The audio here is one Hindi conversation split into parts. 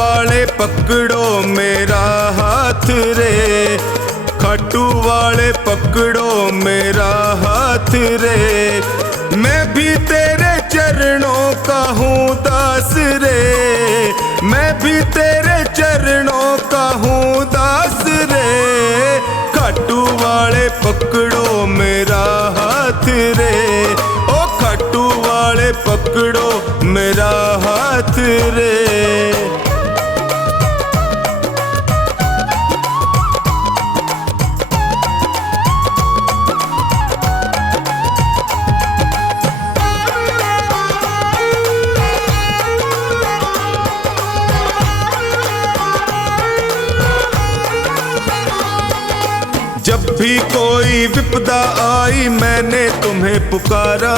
वाले पकड़ो मेरा हाथ रे, खाटू वाले पकड़ो मेरा हाथ रे। मैं भी तेरे चरणों का हूँ दास रे, मैं भी तेरे चरणों का हूँ दास रे। खाटू वाले पकड़ो मेरा हाथ रे, ओ खाटू वाले पकड़ो मेरा हाथ रे। जब भी कोई विपदा आई मैंने तुम्हें पुकारा,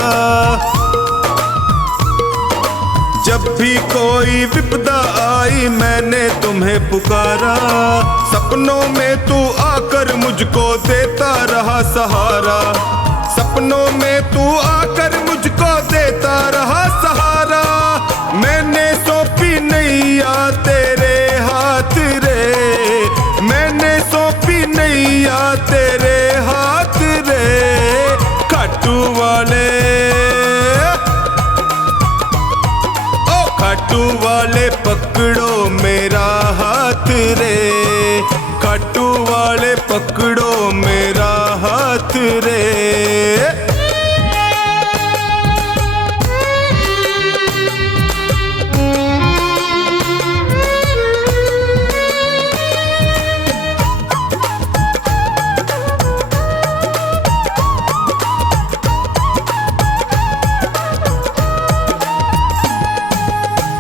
जब भी कोई विपदा आई मैंने तुम्हें पुकारा। सपनों में तू आकर मुझको देता रहा सहारा, सपनों में तू आकर मुझको देता रहा सहारा। मैंने सौंपी नैया तेरे हाथ रे, मैंने सौंपी नैया तेरे हाथ रे। खाटू वाले, ओ खाटू वाले पकड़ो मेरा हाथ रे, खाटू वाले पकड़ो मेरा हाथ रे।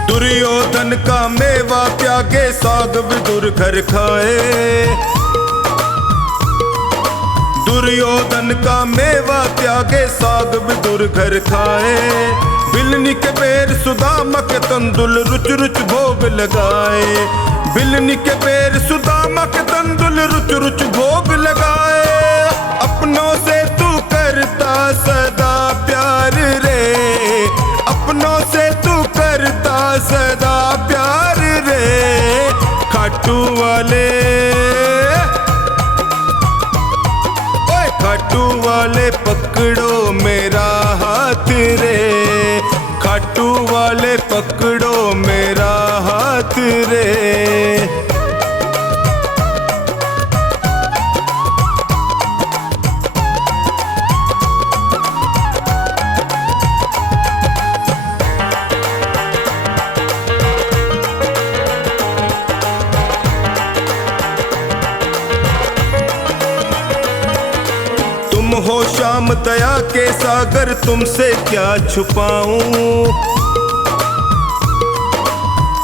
दुर्योधन का मेवा त्यागे साग विदुर घर खाए, दुर्योधन का मेवा त्यागे साग विदुर घर खाए। बिलनी के पैर सुदामा के तंदुल रुच रुच भोग लगाए, बिलनी के पैर सुदामा के तंदुल रुच रुच भोग लगाए। अपनों से तू करता सदा प्यार रे, अपनों से तू करता सदा प्यार रे। खाटू वाले, ओए खाटू वाले पकड़ो मेरा हाथ रे, खाटू वाले पकड़ो मेरा हाथ रे। हो श्याम दया के सागर तुमसे क्या छुपाऊं,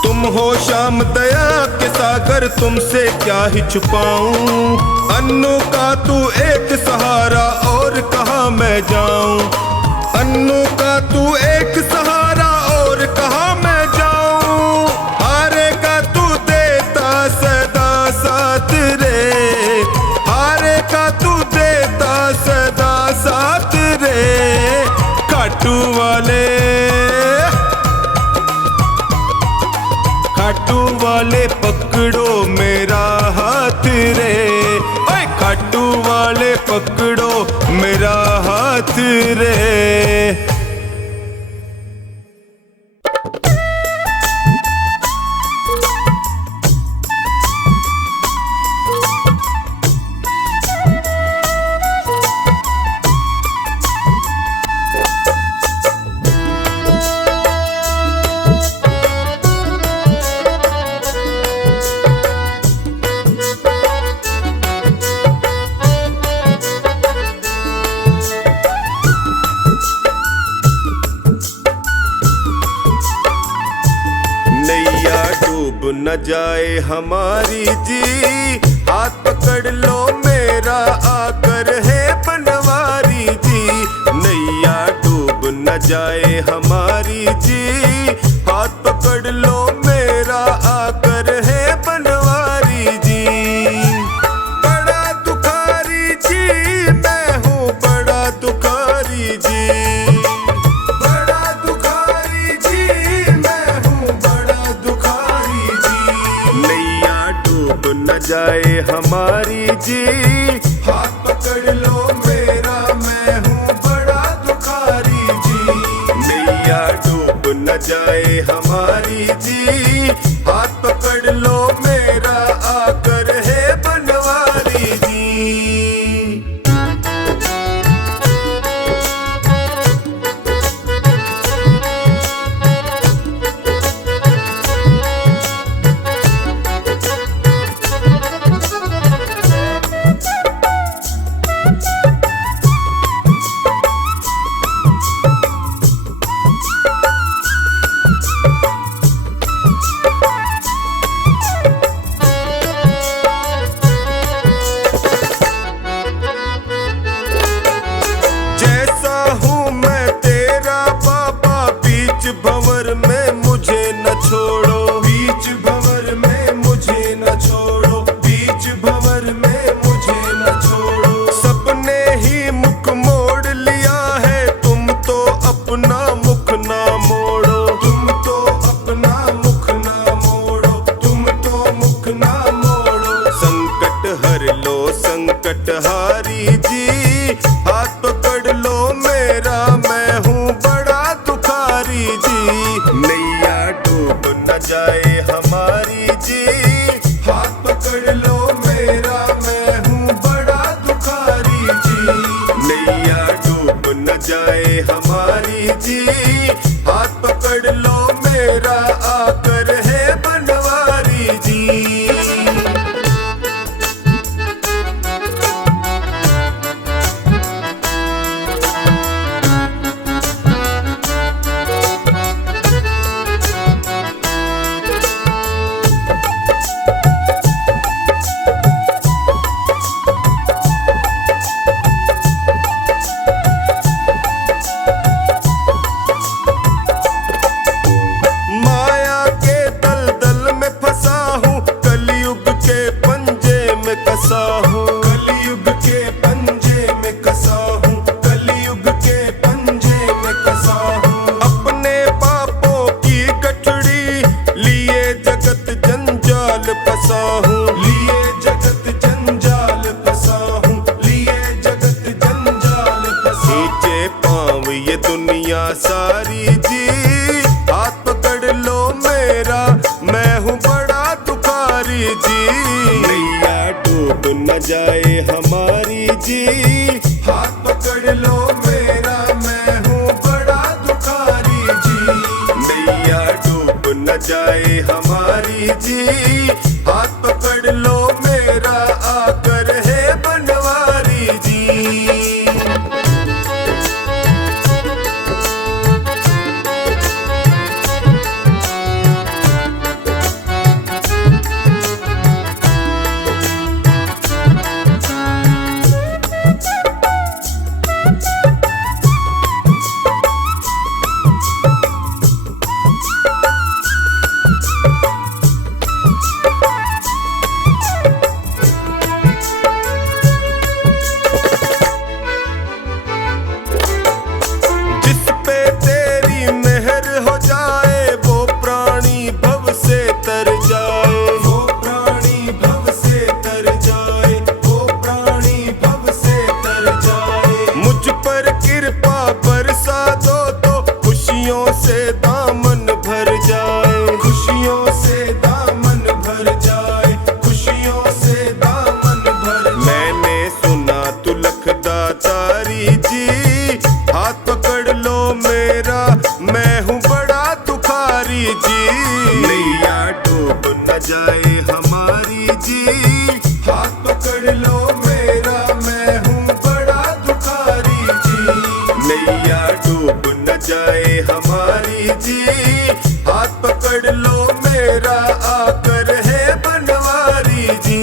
तुम हो श्याम दया के सागर तुमसे क्या ही छुपाऊं। अन्नू का तू एक सहारा और कहाँ मैं जाऊं, अन्नू का तू एक सहारा और कहाँ मैं जाऊं। हारे का तू देता सदा साथ रे, हारे का तू देता सदा साथ रे। खाटू वाले, खाटू वाले पकड़ो मेरा हाथ रे, ओए खाटू वाले पकड़ो मेरा हाथ रे। न जाए हमारी जी, हाथ पकड़ लो मेरा आकर है बनवारी जी। नैया डूब न जाए हमारी जी, हाथ पकड़ लो मेरा आकर है बनवारी जी। बड़ा दुखारी जी मैं हूँ, बड़ा दुखारी जी, बड़ा दुखारी जी मैं हूँ, बड़ा दुखारी जी। हमारी जी। हाथ पकड़ लो मेरा, मैं हूँ बड़ा दुखारी जी। नैया डूब न जाए हमारी जी। हाथ पकड़ लो मेरा, आकर है बनवारी जी। जैसा हूँ मैं तेरा बाबा, बीच भंवर में मुझे न छोड़ो। बीच भंवर में मुझे न छोड़ो, बीच भंवर में मुझे न छोड़ो। सबने ही मुख मोड़ लिया है, तुम तो अपना मुख ना मोड़ो। तुम तो अपना मुख ना मोड़ो, तुम तो मुख ना मोड़ो। संकट हर लो संकट हारी जी। हाथ पकड़ लो मेरा, मैं हूँ बड़ा दुखारी जी। नैया डूब न जाए हमारी जी। हाथ पकड़ लो मेरा, मैं हूँ बड़ा दुखारी जी। नैया डूब न जाए हमारी जी। हाथ पकड़ लो मेरा, आकर है बनवारी जी। माया के दलदल में फंसा हूँ, कलयुग के पंजे में कसा हूँ। कलयुग के पंजे में कसा हूँ, कलयुग के पंजे में कसा हूँ। अपने पापों की गठड़ी लिए जगत जंजाल फंसा हूँ। लिए जगत जंजाल फंसा हूँ, लिए जगत जंजाल फंसा। नीचे पाँव ये दुनिया सारी जी। हाथ पकड़ लो मेरा, मैं हूँ बड़ा दुखारी जी। नैया डूब न जाए हमारी जी। हाथ पकड़ लो मेरा, मैं हूँ बड़ा दुखारी जी। नैया डूब न जाए हमारी जी। हाथ पकड़ लो मेरा, आकर है बनवारी जी। जिस पे तेरी मेहर हो जाए, वो प्राणी भव से तर जाए। वो प्राणी भव से तर जाए, वो प्राणी भव से तर जाए। मुझ पर कृपा बरसा दो तो खुशियों से दामन भर जाए। खुशियों से दामन भर जाए, खुशियों से दामन भर। मैंने सुना तू लखदातारी जी। हाथ पकड़ लो मेरा, मैं हूँ बड़ा दुखारी जी। नैया डूब न जाए हमारी जी। हाथ पकड़ लो मेरा, मैं हूँ बड़ा दुखारी जी। नैया डूब न जाए हमारी जी। हाथ पकड़ लो मेरा, आकर है बनवारी जी।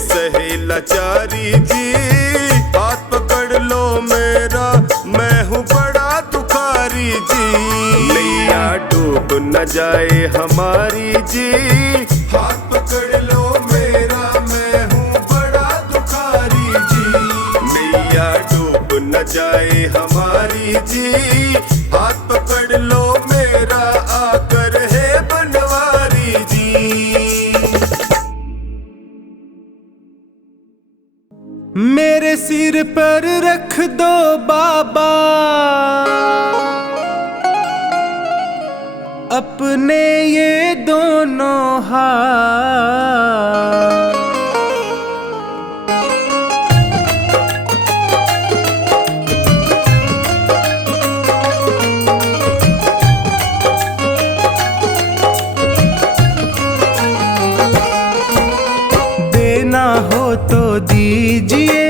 सहे लाचारी जी, हाथ पकड़ लो मेरा, मैं हूँ बड़ा दुखारी जी। नैया डूब न जाए हमारी जी, हाथ पकड़ लो मेरा, मैं हूँ बड़ा दुखारी जी। नैया डूब न जाए हमारी जी, हाथ पकड़ लो मेरा, आकर है बनवारी जी। मेरे सिर पर रख दो बाबा अपने ये दोनों हाथ। देना हो तो दीजिए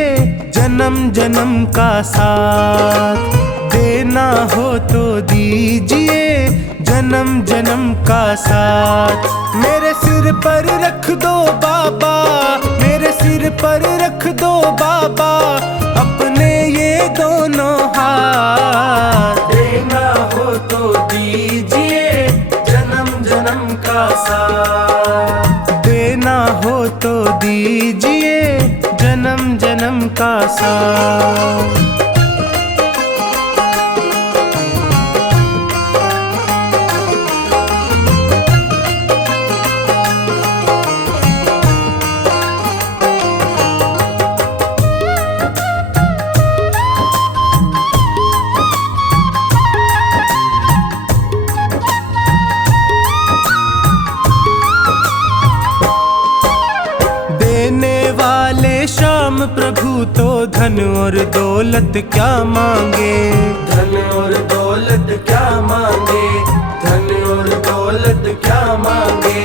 जन्म जन्म का साथ, देना हो तो दीजिए जन्म जन्म का साथ। मेरे सिर पर रख दो बाबा, मेरे सिर पर रख दो बाबा अपने ये दोनों हाथ। देना हो तो दीजिए जन्म जन्म का साथ, देना हो तो दीजिए जन्म जन्म का साथ। श्याम प्रभु तो धन और दौलत क्या मांगे, धन और दौलत क्या मांगे, धन और दौलत क्या मांगे।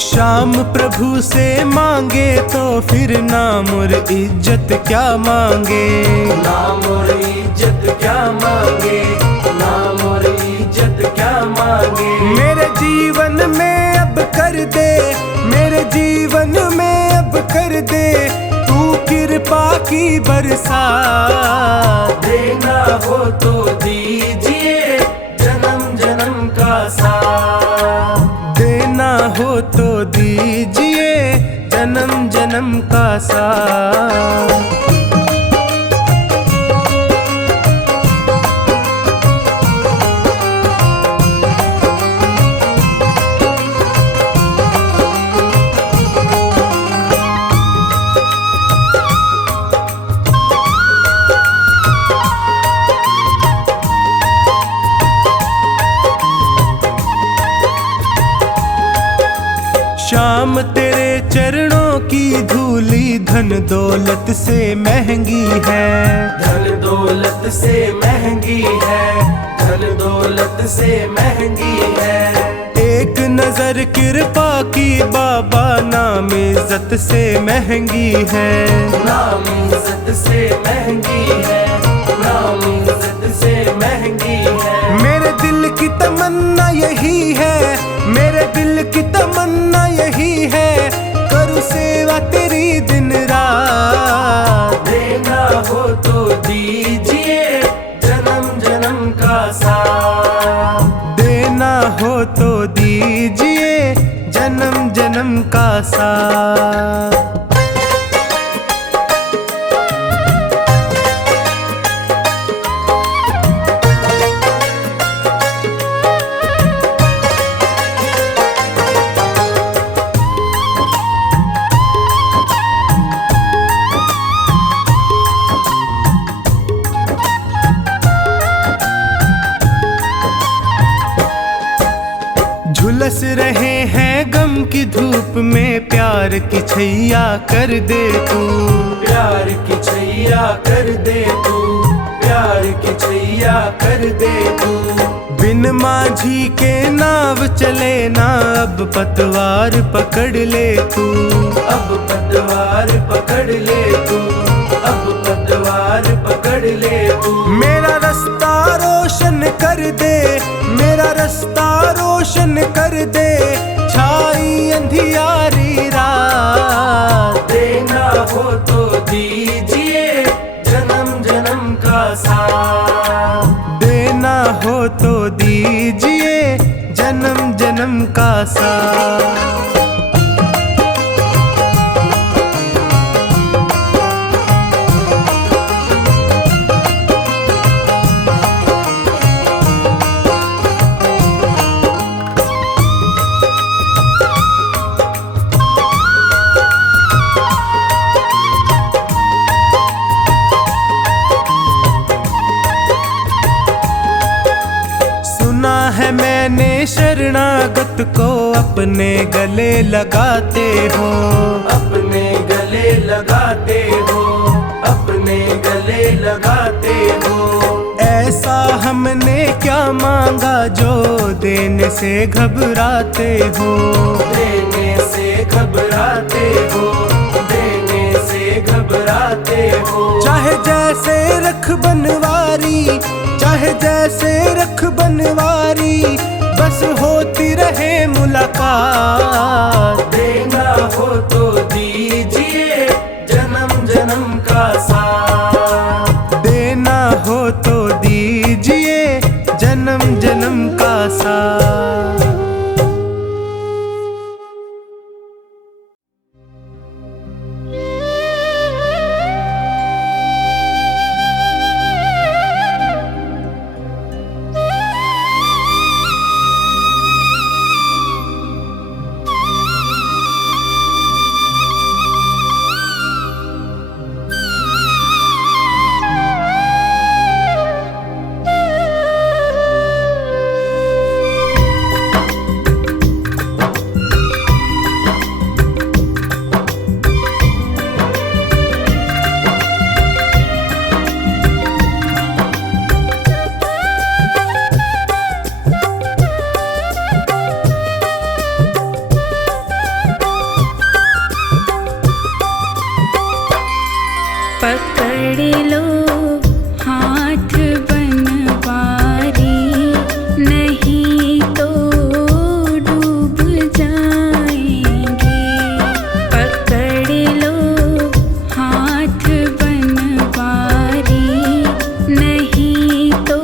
श्याम प्रभु से मांगे तो फिर नाम और इज्जत क्या मांगे, नाम और इज्जत क्या मांगे, नाम और इज्जत क्या मांगे। मेरे जीवन में अब कर दे, मेरे जीवन में अब कर दे कृपा की बरसात। देना हो तो दीजिए जन्म जन्म का साथ, देना हो तो दीजिए जन्म जन्म का साथ। श्याम तेरे चरणों की धूली धन दौलत से महंगी है, धन दौलत से महंगी है, धन दौलत से महंगी है। एक नजर कृपा की बाबा नाम इज्जत से महंगी है, नाम इज्जत से महंगी है, नाम इज्जत से महंगी है। मेरे दिल की तमन्ना यही है, मेरे दिल की तमन्ना यही है, करूँ सेवा तेरी दिन रात। देना हो तो दीजिए जन्म जन्म का साथ, देना हो तो दीजिए जन्म जन्म का साथ। झुलस रहे हैं गम की धूप में, प्यार की छैया कर दे तू, प्यार की छैया कर दे तू, प्यार की छैया कर दे तू। बिन माझी के नाव चले ना, अब पतवार पकड़ ले तू, अब पतवार पकड़ ले तू, अब पतवार पकड़ ले तू। मेरा रास्ता रोशन कर दे, मेरा रास्ता रोशन कर दे, छाई अंधियारी रात। देना दीजिए जन्म जन्म का साथ। देना हो तो दीजिए जन्म जन्म का साथ। सुना है मैंने शरणागत को अपने गले लगाते हो, अपने गले लगाते हो, अपने गले लगाते हो। ऐसा हमने क्या मांगा जो देने से घबराते हो, देने से घबराते हो, देने से घबराते हो। चाहे जैसे रख बनवारी, चाहे जैसे रख बनवारी, बस होती रहे मुलाकात। देना हो तो दीजिए जन्म जन्म का साथ। देना हो तो दीजिए जन्म जन्म का साथ। पकड़ लो हाथ बनवारी, नहीं तो डूब जाएंगे। पकड़ लो हाथ बनवारी, नहीं तो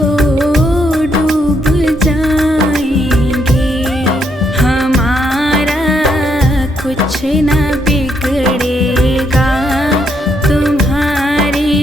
डूब जाएंगे। हमारा कुछ न बिगड़ेगा, तुम्हारी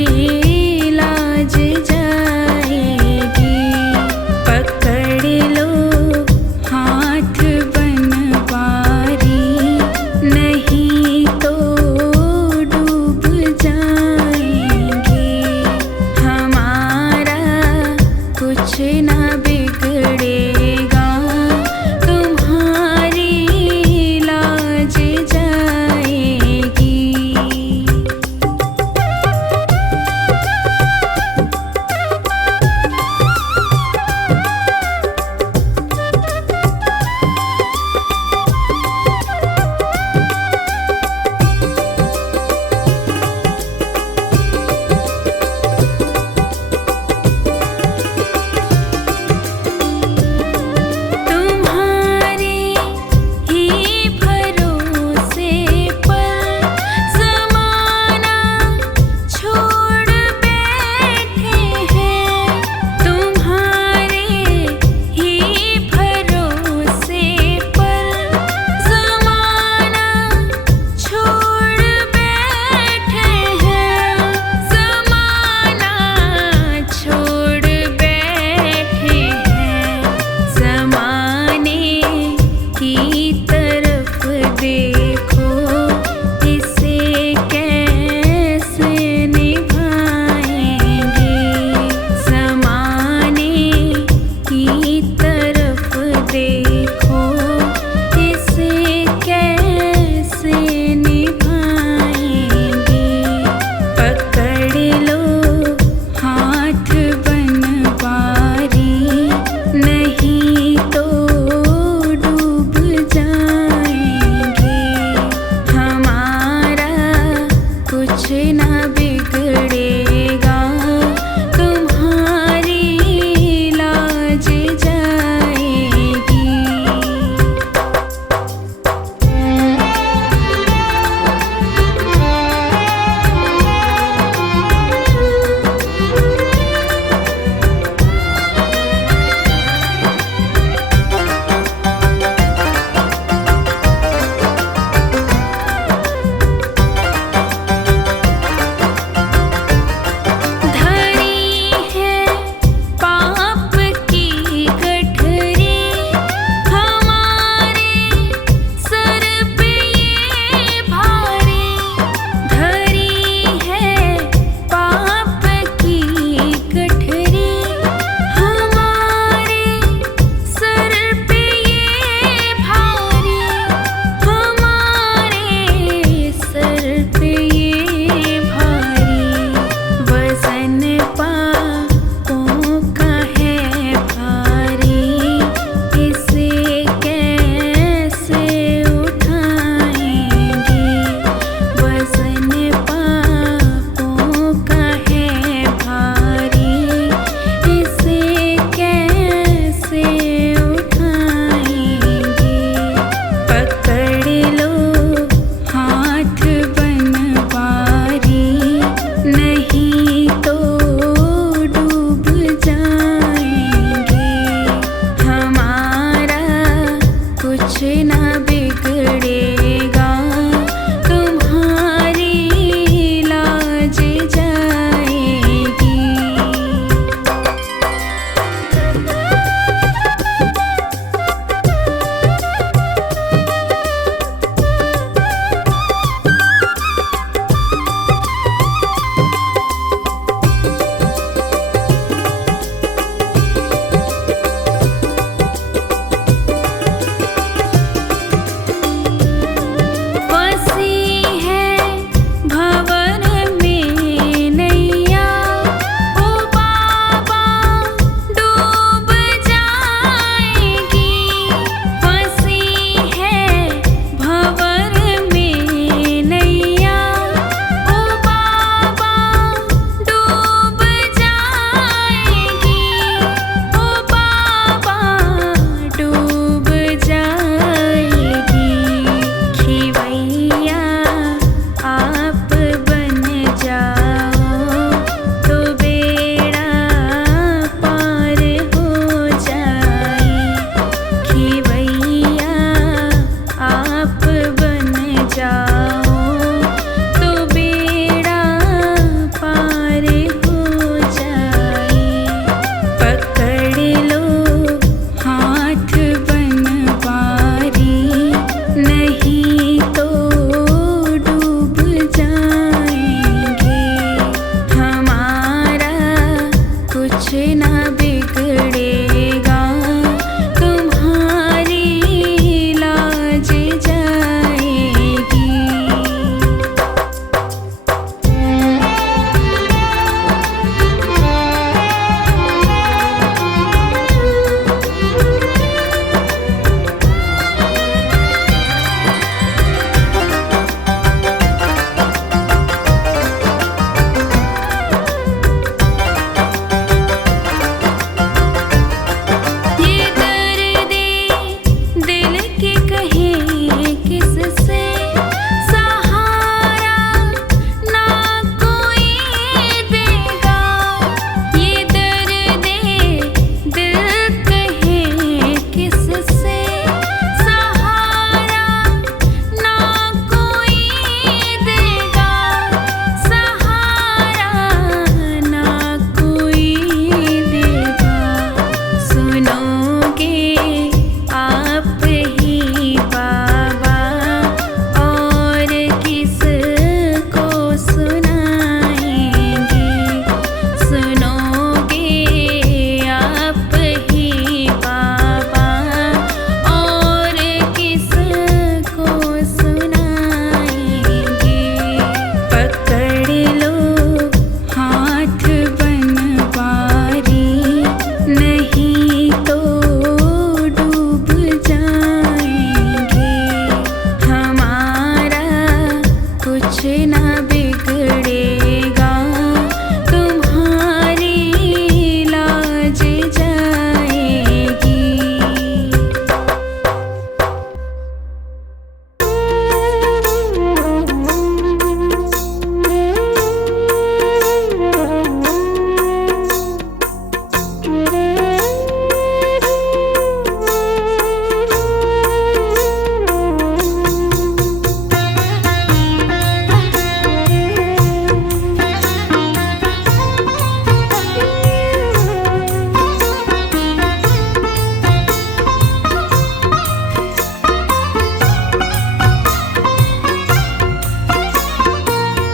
कुछ ना बिगड़ेगा, तुम्हारी लाज जाएगी।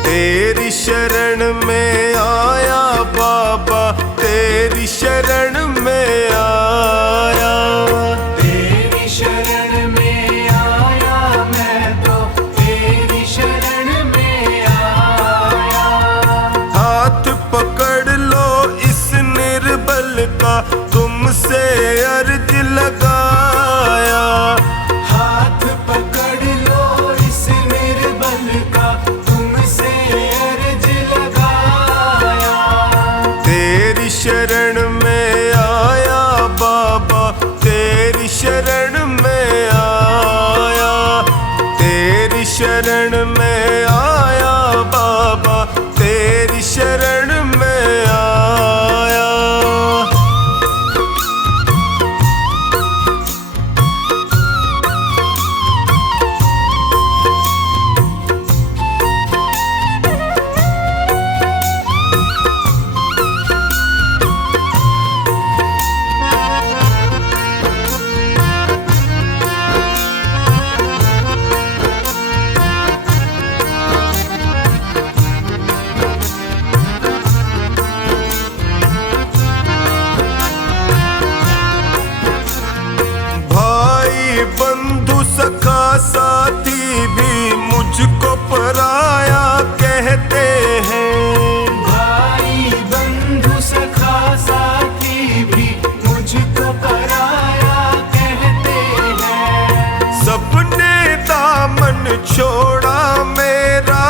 तेरी शरण में आया बाबा, तेरी शरण में आया। तेरी शरण में आया मैं तो, तेरी शरण में आया। हाथ पकड़ लो इस निर्बल का, तुमसे अर्ज लगाया। हाथ पकड़ लो इस निर्बल का, तुमसे अर्ज लगाया। तेरी शरण में आया बाबा, तेरी शरण में आया। तेरी शरण में आया बाबा, तेरी शरण में आया। भाई बंधु सखा साथी भी मुझको पराया कहते हैं। भाई बंधु सखा साथी भी मुझको पराया कहते हैं। सबने दामन छोड़ा मेरा,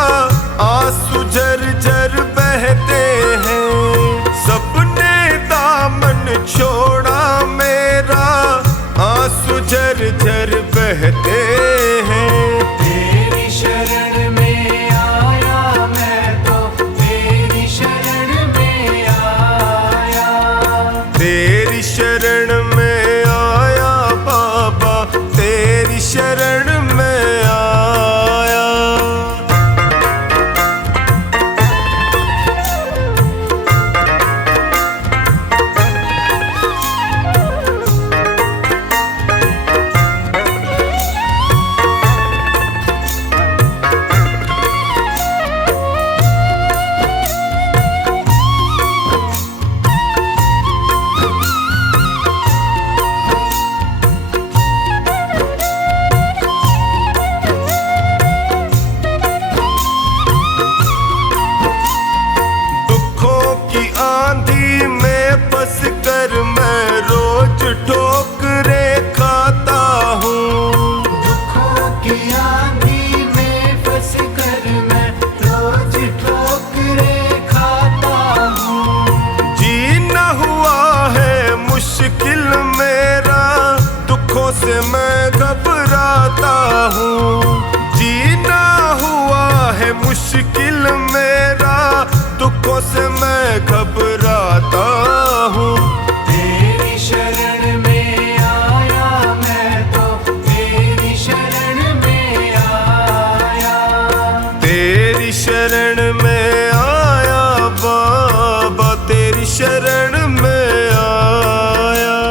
आंसू झरझर बहते हैं। सबने दामन छोड़ा मेरा, आंसू झरझर बहते हैं। तेरी शरण में आया मैं तो, तेरी शरण में आया। तेरी शरण में आया बाबा, तेरी शरण में आया। दुखों की आंधी में फंस कर मैं रोज ठोकरे खाता हूँ। दुखों की आंधी में फंस कर मैं रोज ठोकरे खाता हूँ। जीना हुआ है मुश्किल मेरा, दुखों से मैं घबराता हूँ। जीना हुआ है मुश्किल मेरा, दुखों से मैं घबराता हूँ। तेरी शरण में आया मैं तो, तेरी शरण में आया। तेरी शरण में आया बाबा, तेरी शरण में आया।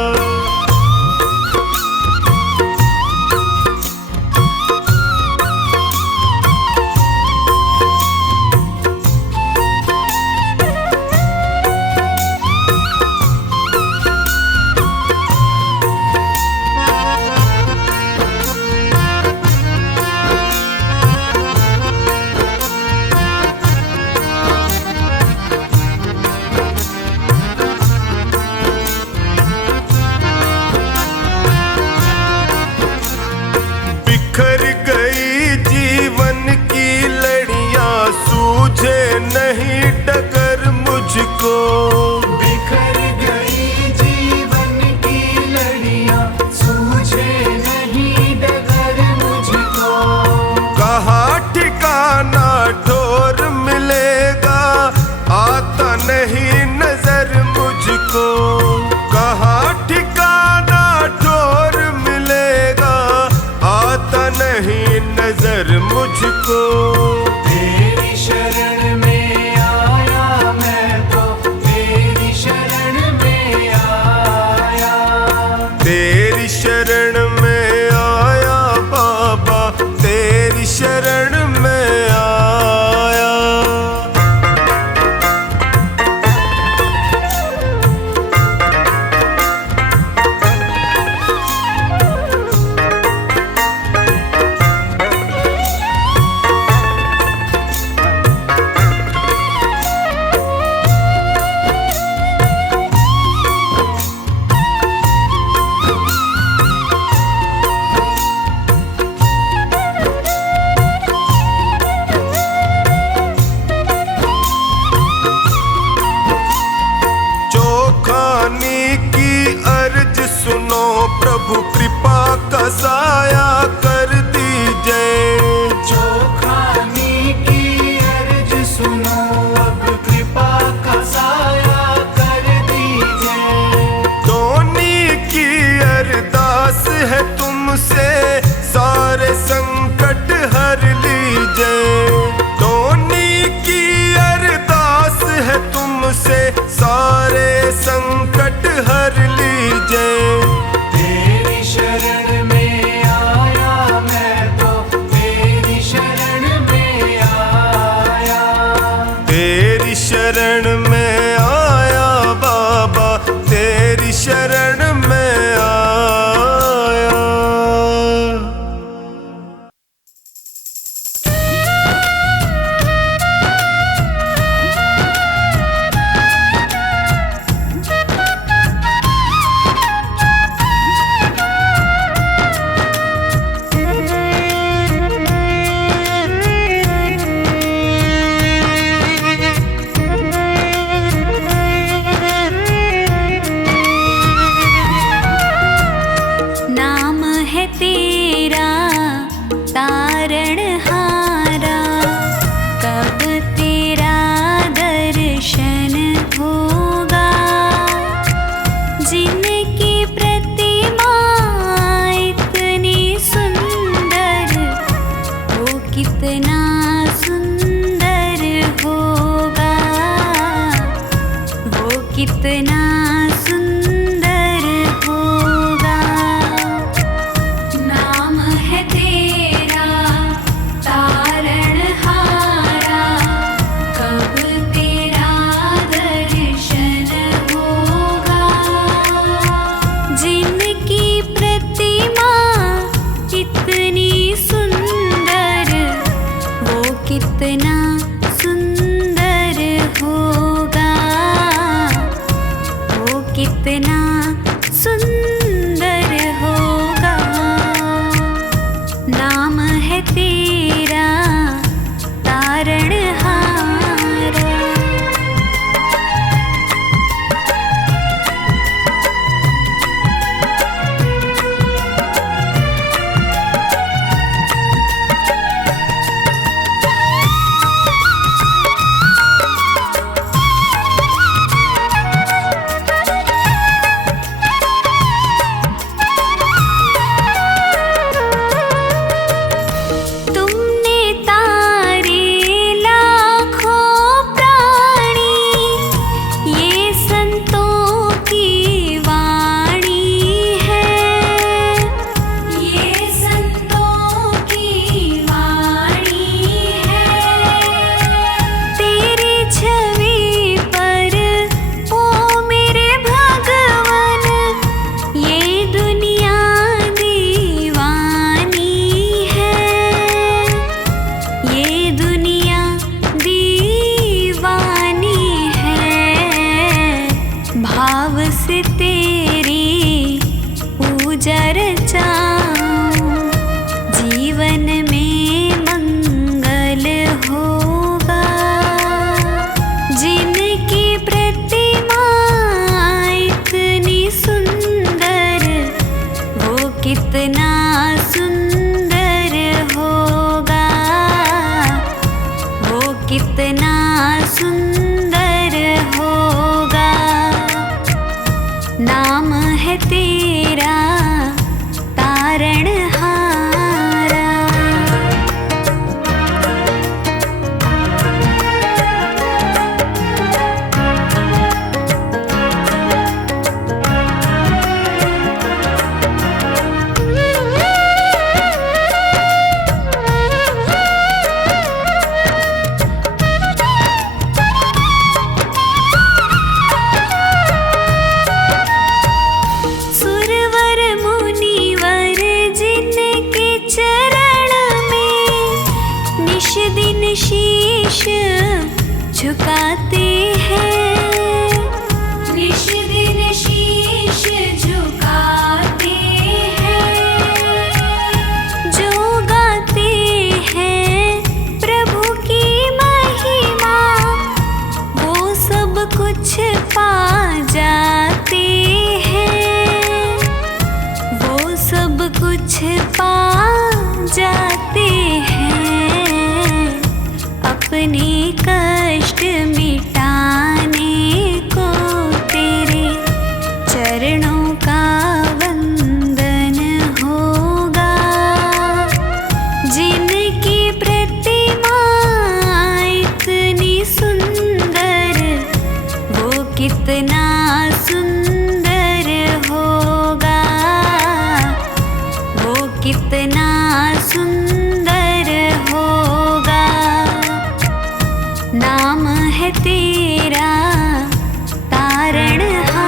मुझको। बिखर गई जीवन की लड़ियां, सूझे नहीं डगर मुझको। कहाँ ठिकाना ठोर मिलेगा, आता नहीं नजर मुझको। कहाँ ठिकाना ठोर मिलेगा, आता नहीं नजर मुझको। तेरी शरण में आया मैं तो, तेरी शरण में आया। तेरी शरण में आया बाबा, तेरी शरण में आया। चौखानी की अर्ज सुनो प्रभु, कृपा का साया कर दीजिए। चौखानी की अर्ज सुनो, अब कृपा का साया कर दीजिए। धोनी की अरदास है तुमसे, सारे संकट हर लीजिए। धोनी की अरदास है तुमसे, सारे संकट हर लीजिए। तेरी शरण में आया मैं तो, तेरी शरण में आया। तेरी शरण में आया बाबा, तेरी शरण में आया। नाम है तेरा तारणहारा, कब तेरा दर्शन होगा। जिनकी प्रतिमा इतनी सुंदर, वो कितना सुंदर होगा। वो कितना सुंदर होगा। नाम है तेरा तारणहारा, कब तेरा दर्शन होगा। जिनकी प्रतिमा इतनी सुंदर, वो कितना सुंदर होगा। वो कितना सुंदर होगा। नाम है तेरा तारणहारा। कितना सुंदर होगा। नाम है तेरा तारणहारा। सुरवर मुनिवर जिनके चरण में निश दिन शीश झुकाते हैं, निश दिन शीश झुकाते हैं। जो गाते हैं प्रभु की महिमा, वो सब कुछ पा जाते हैं, वो सब कुछ पा जाते हैं। अपने कष्ट मिटाने को तेरे चरणों का वंदन होगा। जिनकी प्रतिमा इतनी सुंदर, वो कितना सुंदर होगा, वो कितना सुंदर होगा। नाम है तेरा तारणहारा।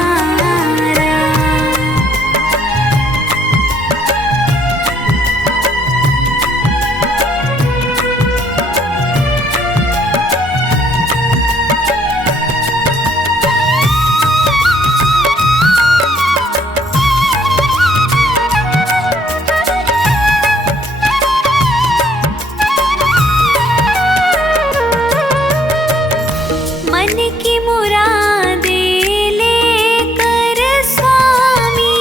मन की मुरादें लेकर स्वामी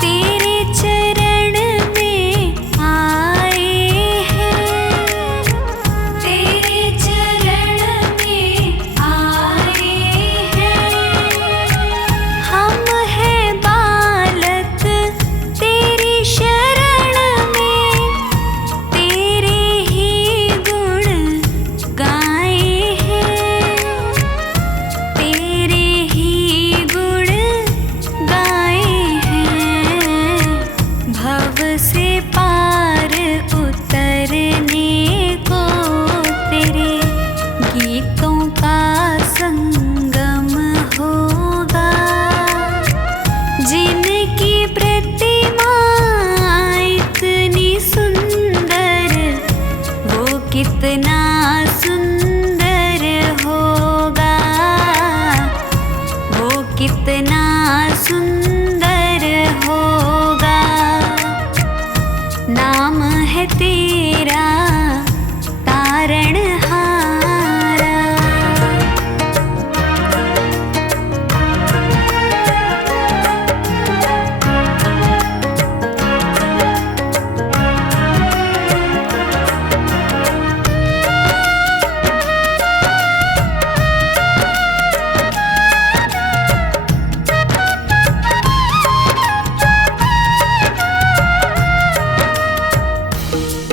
तेरे चरण में आए हैं, तेरे चरण में आए हैं। हम हैं बालक तेरी शरण में, तेरे ही गुण गाए हैं, तेरे ही गुण गाए हैं। भव से पार उतरने को तेरे गीतों का संगम होगा। जिनकी प्रतिमा इतनी सुंदर, वो कितना सुंदर होगा, वो कितना सुंदर होगा। नाम है तेरा तारणहारा।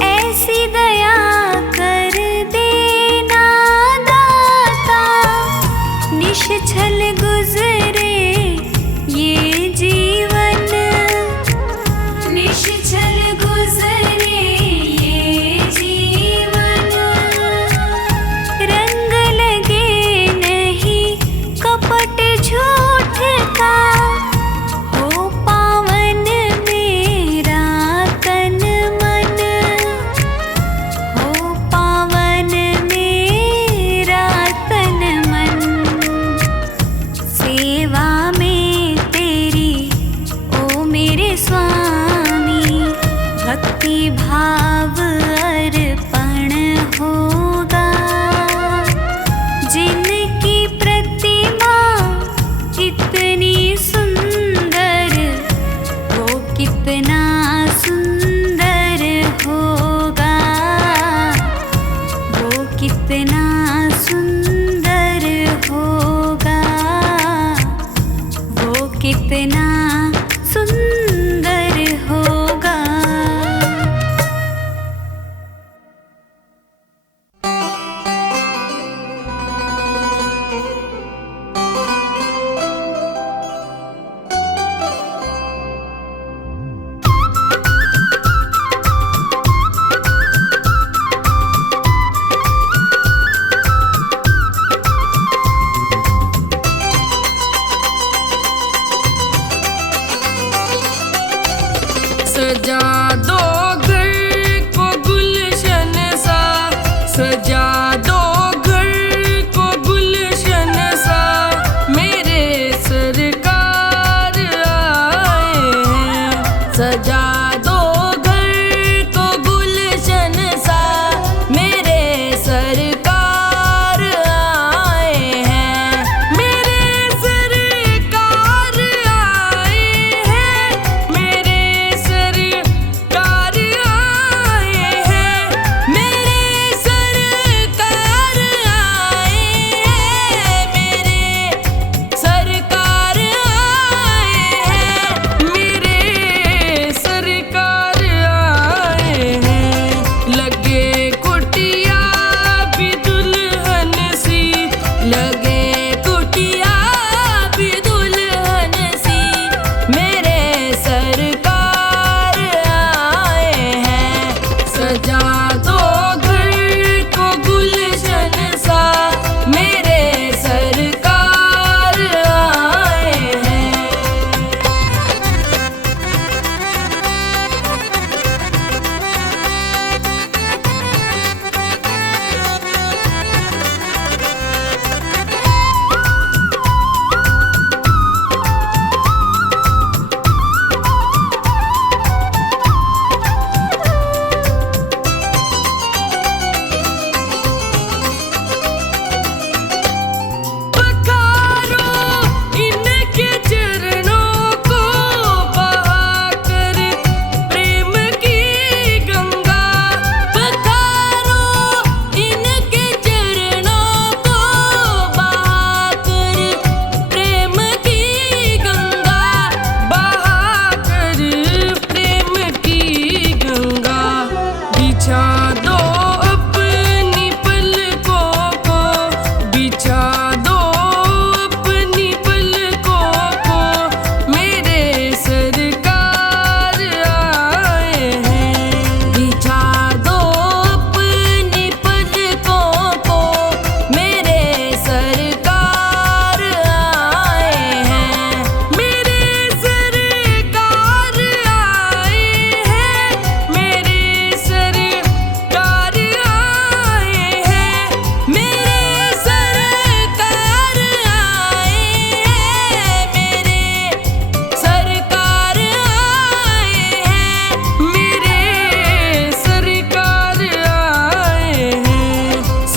ऐसी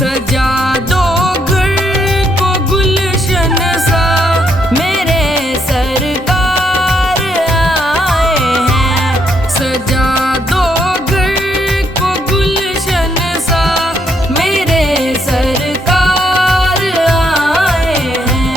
सजा दो घर को गुलशन सा, मेरे सरकार आए हैं। सजा दो घर को गुलशन सा, मेरे सरकार आए हैं।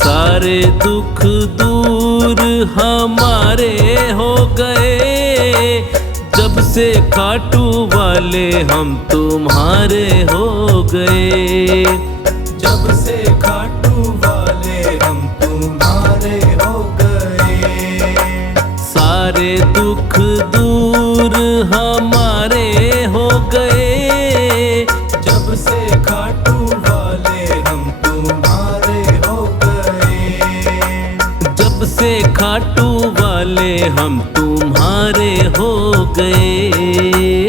सारे दुख दूर हमारे हो गए, जब से खाटू वाले हम तुम्हारे हो गए। जब से खाटू वाले हम तुम्हारे हो गए। सारे दुख दूर हमारे हम तुम्हारे हो गए।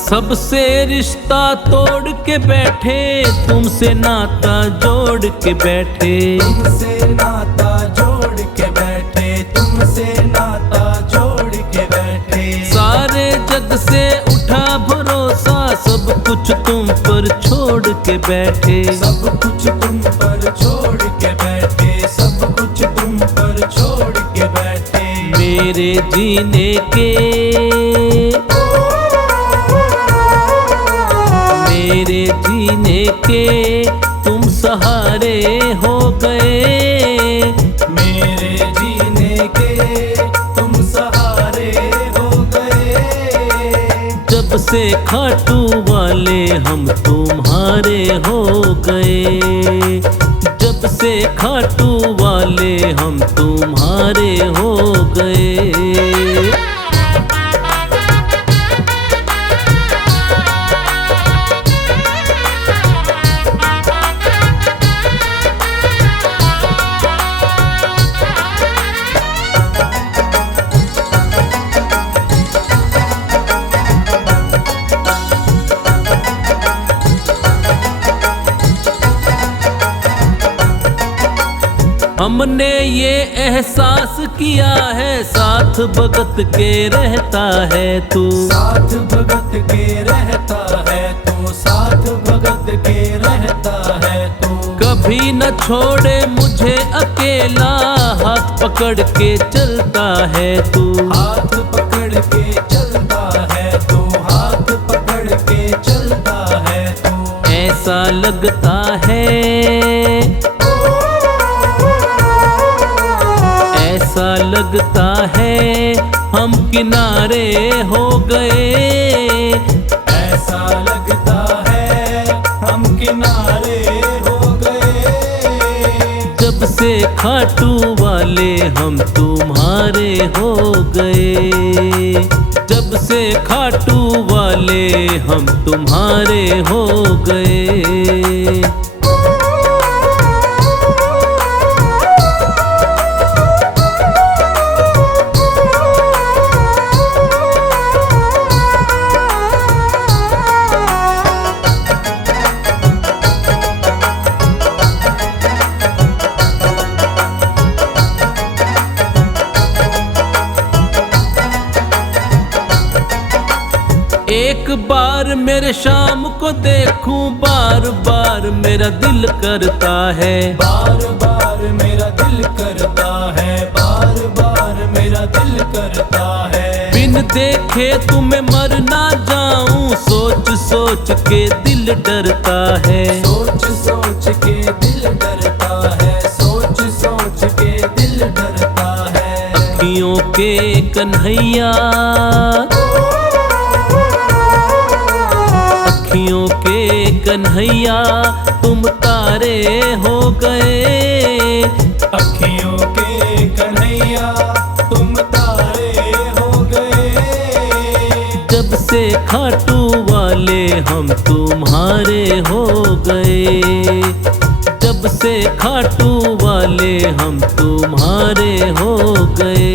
सबसे रिश्ता तोड़ के बैठे, तुमसे नाता जोड़ के बैठे। तुमसे नाता जोड़ के बैठे, तुमसे नाता जोड़ के बैठे। सारे जग से उठा भरोसा, सब कुछ तुम पर छोड़ के बैठे। सब कुछ तुम पर छोड़ के बैठे, सब कुछ तुम पर छोड़ के बैठे। मेरे जीने के, मेरे जीने के तुम सहारे हो गए। मेरे जीने के तुम सहारे हो गए। जब से खाटू वाले हम तुम्हारे हो गए। जब से खाटू वाले हम तुम्हारे हो गए। हमने ये एहसास किया है, साथ भगत के रहता है तू। साथ भगत के रहता है तू, साथ भगत के रहता है तू। कभी न छोड़े मुझे अकेला, हाथ पकड़ के चलता है तू। हाथ पकड़ के चलता है तू, हाथ पकड़ के चलता है तू। ऐसा लगता है, ऐसा लगता है हम किनारे हो गए। ऐसा लगता है हम किनारे हो गए। जब से खाटू वाले हम तुम्हारे हो गए। जब से खाटू वाले हम तुम्हारे हो गए। एक बार मेरे शाम को देखूं, बार बार मेरा दिल करता है। बार बार मेरा दिल करता है, बार बार मेरा दिल करता है। बिन देखे तुम्हें मर ना जाऊं, सोच सोच के दिल डरता है। सोच सोच के दिल डरता है, सोच सोच के दिल डरता है। अखियों के कन्हैया, अखियों के कन्हैया तुम तारे हो गए। अखियों के कन्हैया तुम तारे हो गए। जब से खाटू वाले हम तुम्हारे हो गए। जब से खाटू वाले हम तुम्हारे हो गए।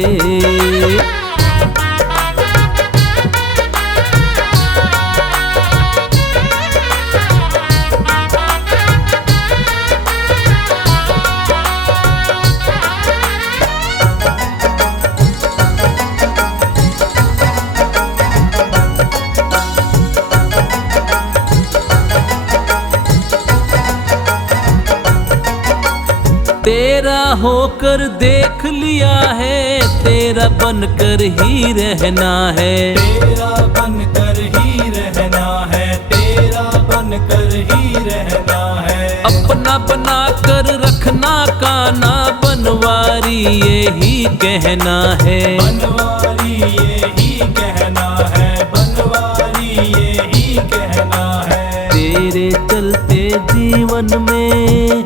तेरा होकर देख लिया है, तेरा बनकर ही रहना है। तेरा बनकर ही रहना है, तेरा बनकर ही रहना है। अपना बना कर रखना काना, बनवारी यही कहना है। बनवारी यही कहना है, बनवारी यही कहना तेरे चलते जीवन में,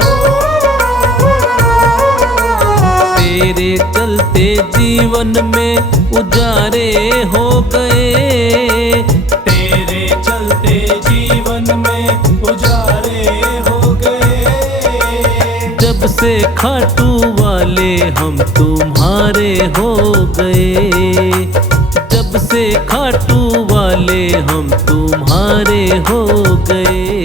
तेरे चलते जीवन में उजारे हो गए, तेरे चलते जीवन में उजारे हो गए। जब से खाटू वाले हम तुम्हारे हो गए, जब से खाटू वाले हम तुम्हारे हो गए।